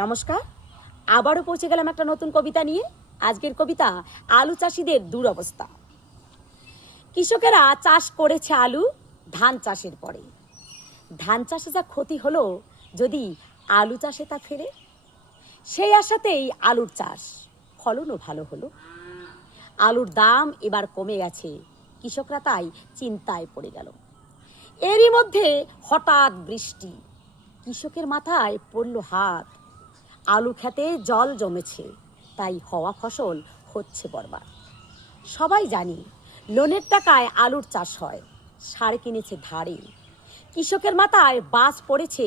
নমস্কার, আবারও পৌঁছে গেলাম একটা নতুন কবিতা নিয়ে। আজকের কবিতা আলু চাষিদের দুরবস্থা। কৃষকেরা চাষ করেছে আলু ধান চাষের পরে। ধান চাষে যা ক্ষতি হলো, যদি আলু চাষে তা ফেরে। সেই আশাতেই আলুর চাষ, ফলনও ভালো হলো। আলুর দাম এবার কমে গেছে, কৃষকরা তাই চিন্তায় পড়ে গেল। এরই মধ্যে হঠাৎ বৃষ্টি, কৃষকের মাথায় পড়ল হাত। আলু খেতে জল জমেছে, তাই হওয়া ফসল হচ্ছে বরবাদ। সবাই জানি লোনের টাকায় আলুর চাষ হয়, সার কিনেছে ধারে। কৃষকের মাথায় বাজ পড়েছে,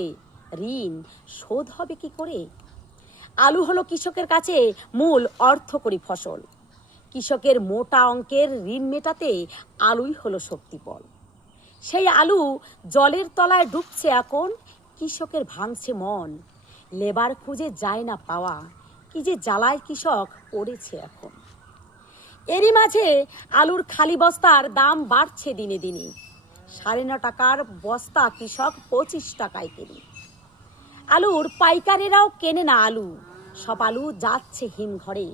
ঋণ শোধ হবে কি করে। আলু হলো কৃষকের কাছে মূল অর্থকরী ফসল। কৃষকের মোটা অঙ্কের ঋণ মেটাতে আলুই হলো শক্তিবল। সেই আলু জলের তলায় ডুবছে এখন, কৃষকের ভাঙছে মন। লেবার খুঁজে যায় না পাওয়া, কি যে জ্বালায় কৃষক পড়েছে এখন। এরই মাঝে আলুর খালি বস্তার দাম বাড়ছে দিনে দিনে। 9.5 টাকার বস্তা কৃষক 25 টাকায় কেনে। আলুর পাইকারেরাও কেনে না আলু, সব আলু যাচ্ছে হিমঘরে।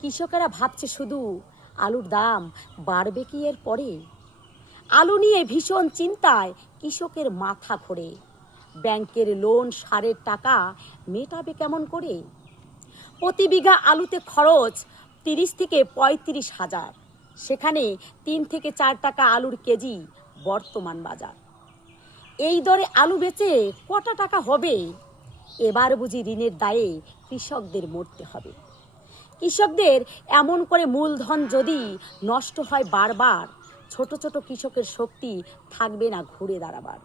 কৃষকেরা ভাবছে শুধু, আলুর দাম বাড়বে কি এর পরে। আলু নিয়ে ভীষণ চিন্তায় কৃষকের মাথা ঘোরে। ব্যাংকের লোন, সারের টাকা মেটাবে কেমন করে। প্রতি বিঘা আলুতে খরচ 30 থেকে 35 হাজার। সেখানে 3 থেকে 4 টাকা আলুর কেজি বর্তমান বাজার। এই দরে আলু বেচে কটা টাকা হবে। এবার বুঝি ঋণের দায়ে কৃষকদের মরতে হবে। কৃষকদের এমন করে মূলধন যদি নষ্ট হয় বারবার, ছোট ছোট কৃষকের শক্তি থাকবে না ঘুরে দাঁড়াবার।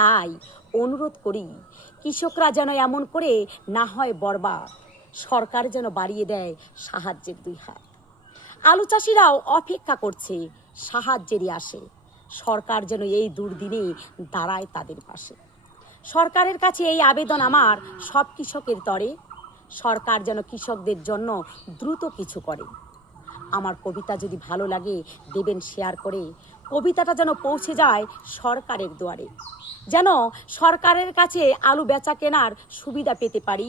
তাই অনুরোধ করি, কৃষকরা যেন এমন করে না হয় বরবাদ। সরকার যেন বাড়িয়ে দেয় সাহায্যের 2 হাত। আলু চাষিরাও অপেক্ষা করছে সাহায্যেরই আসে। সরকার যেন এই দুর্দিনে দাঁড়ায় তাদের পাশে। সরকারের কাছে এই আবেদন আমার সব কৃষকের তরে। সরকার যেন কৃষকদের জন্য দ্রুত কিছু করে। আমার কবিতা যদি ভালো লাগে দেবেন শেয়ার করে। কবিতাটা যেন পৌঁছে যায় সরকারের দুয়ারে, যেন সরকারের কাছে আলু বেচা কেনার সুবিধা পেতে পারি।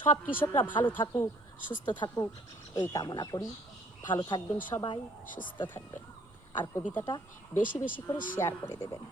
সব কৃষকরা ভালো থাকুক, সুস্থ থাকুক, এই কামনা করি। ভালো থাকবেন সবাই, সুস্থ থাকবেন। আর কবিতাটা বেশি বেশি করে শেয়ার করে দেবেন।